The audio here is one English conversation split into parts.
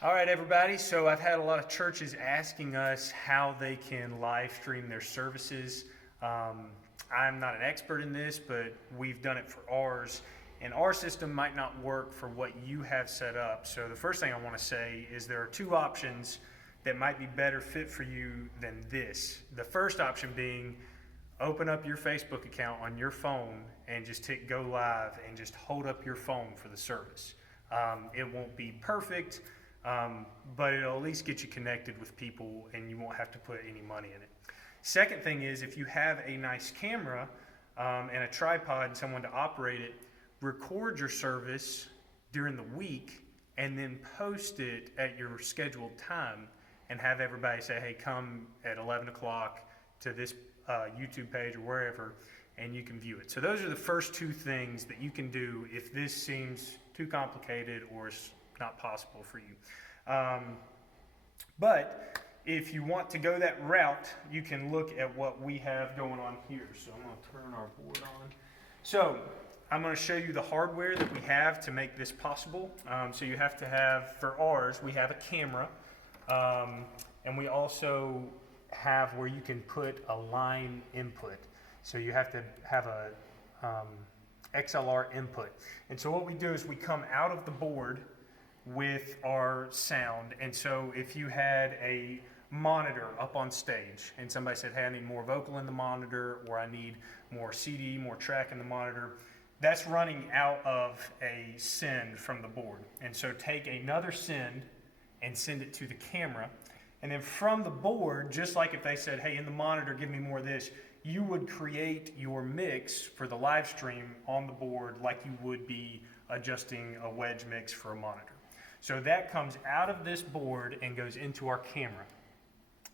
All right, everybody. So I've had a lot of churches asking us how they can live stream their services. I'm not an expert in this, but we've done it for ours. And our system might not work for what you have set up. So the first thing I want to say is there are two options that might be better fit for you than this. The first option being open up your Facebook account on your phone and just hit go live and just hold up your phone for the service. It won't be perfect. But it'll at least get you connected with people and you won't have to put any money in it. Second thing is if you have a nice camera and a tripod and someone to operate it, record your service during the week and then post it at your scheduled time and have everybody say, hey, come at 11 o'clock to this YouTube page or wherever, and you can view it. So those are the first two things that you can do if this seems too complicated or is not possible for you. But if you want to go that route, you can look at what we have going on here. So I'm going to turn our board on. So I'm going to show you the hardware that we have to make this possible. So you have to have, for ours, we have a camera. And we also have where you can put a line input. So you have to have a XLR input. And so what we do is we come out of the board with our sound. And so if you had a monitor up on stage and somebody said, hey, I need more vocal in the monitor, or I need more CD, more track in the monitor, that's running out of a send from the board. And so take another send and send it to the camera. And then from the board, just like if they said, hey, in the monitor, give me more of this, you would create your mix for the live stream on the board like you would be adjusting a wedge mix for a monitor. So that comes out of this board and goes into our camera.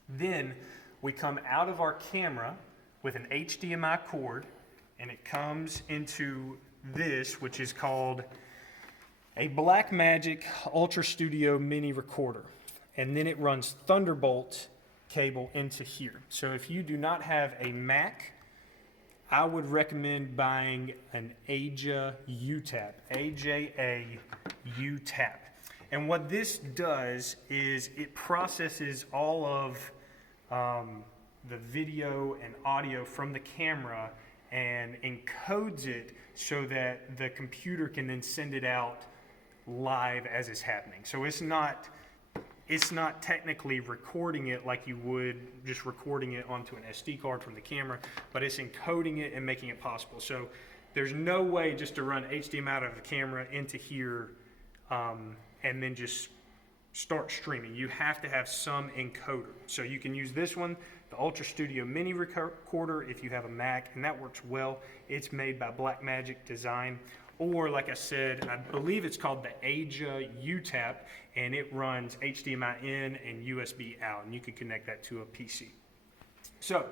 Then we come out of our camera with an HDMI cord, and it comes into this, which is called a Blackmagic Ultra Studio Mini Recorder. And then it runs Thunderbolt cable into here. So if you do not have a Mac, I would recommend buying an AJA UTAP, AJA UTAP. And what this does is it processes all of the video and audio from the camera and encodes it so that the computer can then send it out live as it's happening. So it's not technically recording it like you would just recording it onto an SD card from the camera, but it's encoding it and making it possible. So there's no way just to run HDMI out of the camera into here and then just start streaming. You have to have some encoder. So you can use this one, the Ultra Studio Mini Recorder, if you have a Mac, and that works well. It's made by Blackmagic Design. Or, like I said, I believe it's called the AJA UTAP, and it runs HDMI in and USB out, and you can connect that to a PC. So,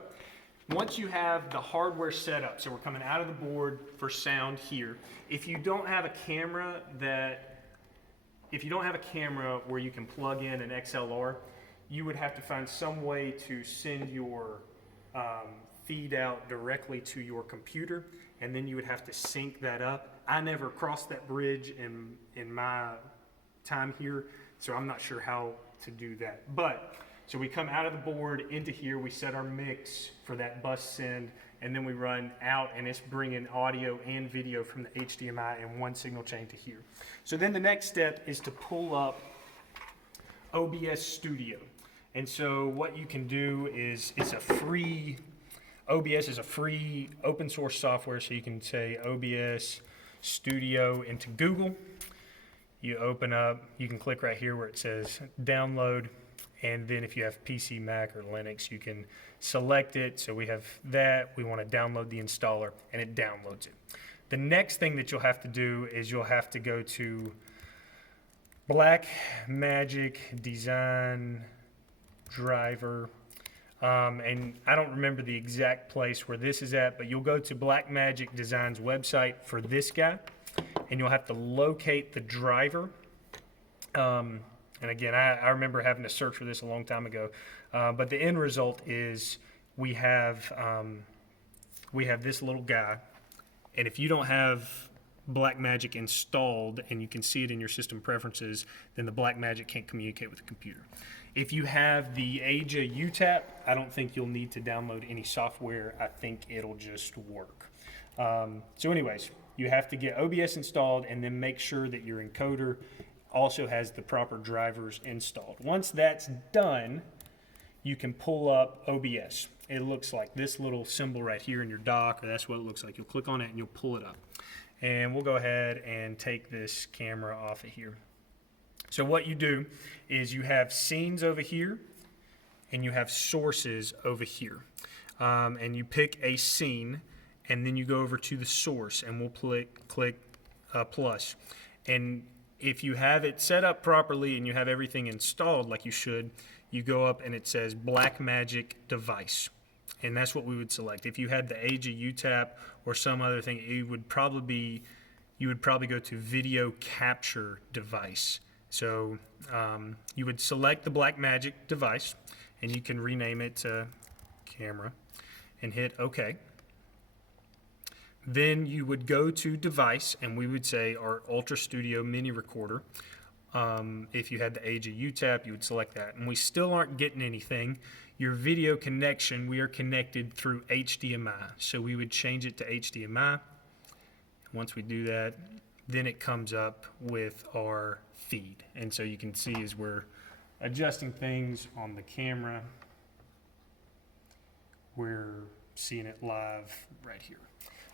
once you have the hardware set up, so we're coming out of the board for sound here. If you don't have a camera where you can plug in an XLR, you would have to find some way to send your feed out directly to your computer, and then you would have to sync that up. I never crossed that bridge in my time here, so I'm not sure how to do that. But, so we come out of the board into here, we set our mix for that bus send, and then we run out, and it's bringing audio and video from the HDMI in one signal chain to here. So then the next step is to pull up OBS Studio. And so what you can do is, OBS is a free open source software, so you can say OBS Studio into Google. You open up, you can click right here where it says download, and then if you have PC, Mac, or Linux, you can select it. So we have that, we want to download the installer, and it downloads it. The next thing that you'll have to do is you'll have to go to Blackmagic Design Driver, and I don't remember the exact place where this is at, but you'll go to Blackmagic Design's website for this guy, and you'll have to locate the driver. And again, I remember having to search for this a long time ago, but the end result is we have this little guy, and if you don't have Blackmagic installed and you can see it in your system preferences, then the Blackmagic can't communicate with the computer. If you have the Aja UTAP, I don't think you'll need to download any software. I think it'll just work. So anyways, you have to get OBS installed and then make sure that your encoder also has the proper drivers installed. Once that's done, you can pull up OBS. It looks like this little symbol right here in your dock, or that's what it looks like. You'll click on it and you'll pull it up. And we'll go ahead and take this camera off of here. So what you do is you have scenes over here and you have sources over here. And you pick a scene and then you go over to the source and we'll click plus. And if you have it set up properly and you have everything installed like you should, you go up and it says Blackmagic device. And that's what we would select. If you had the Aja UTAP or some other thing, you would probably go to video capture device. So you would select the Blackmagic device and you can rename it to camera and hit OK. Then you would go to device and we would say our Ultra Studio mini recorder. If you had the Aja UTAP, you would select that. And we still aren't getting anything. Your video connection, we are connected through HDMI. So we would change it to HDMI. Once we do that, then it comes up with our feed. And so you can see as we're adjusting things on the camera, we're seeing it live right here.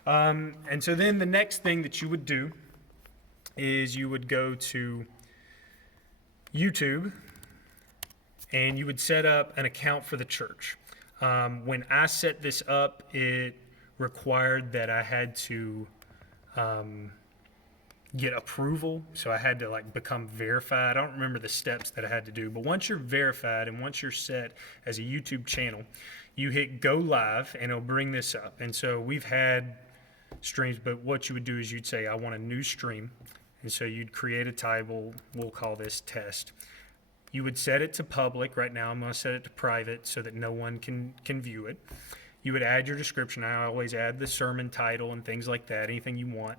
And so then the next thing that you would do is you would go to YouTube and you would set up an account for the church. When I set this up, it required that I had to get approval, so I had to become verified. I don't remember the steps that I had to do, but once you're verified and once you're set as a YouTube channel, you hit go live and it'll bring this up. And so we've had streams, but what you would do is you'd say I want a new stream, and so you'd create a title. We'll call this test. You would set it to public. Right now I'm going to set it to private so that no one can view it. You would add your description. I always add the sermon title and things like that, anything you want.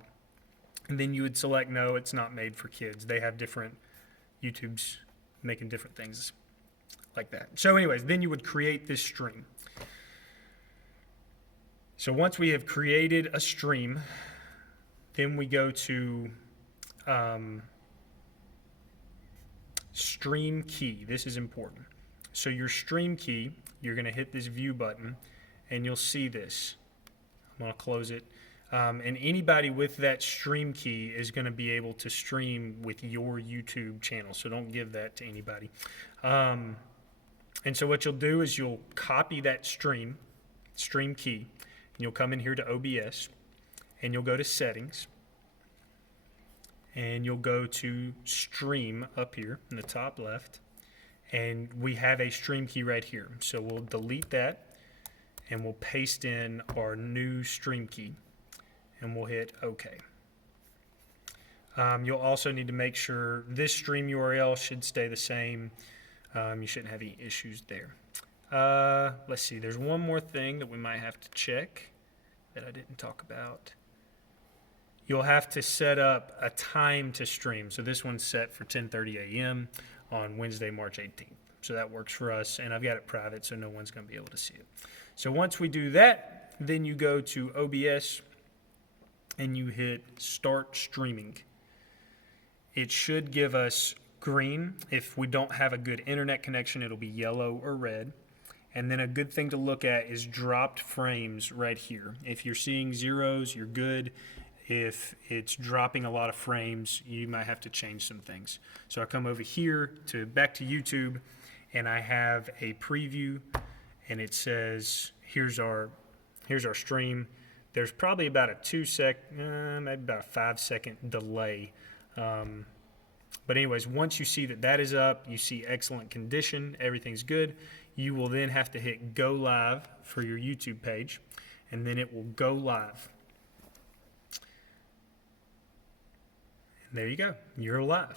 And then you would select no, it's not made for kids. They have different YouTubes making different things like that. So anyways, then you would create this stream. So once we have created a stream, then we go to stream key. This is important. So your stream key, you're going to hit this view button and you'll see this. I'm going to close it. And anybody with that stream key is going to be able to stream with your YouTube channel. So don't give that to anybody. And so what you'll do is you'll copy that stream key. You'll come in here to OBS and you'll go to settings and you'll go to stream up here in the top left, and we have a stream key right here. So we'll delete that and we'll paste in our new stream key and we'll hit OK. You'll also need to make sure this stream URL should stay the same. You shouldn't have any issues there. Let's see, there's one more thing that we might have to check that I didn't talk about. You'll have to set up a time to stream. So this one's set for 10:30 a.m. on Wednesday, March 18th. So that works for us, and I've got it private so no one's going to be able to see it. So once we do that, then you go to OBS and you hit Start Streaming. It should give us green. If we don't have a good internet connection, it'll be yellow or red. And then a good thing to look at is dropped frames right here. If you're seeing zeros, you're good. If it's dropping a lot of frames, you might have to change some things. So I come over here back to YouTube, and I have a preview, and it says here's our stream. There's probably about a maybe about a 5-second delay. But anyways, once you see that is up, you see excellent condition, everything's good, you will then have to hit go live for your YouTube page, and then it will go live. And there you go, you're live.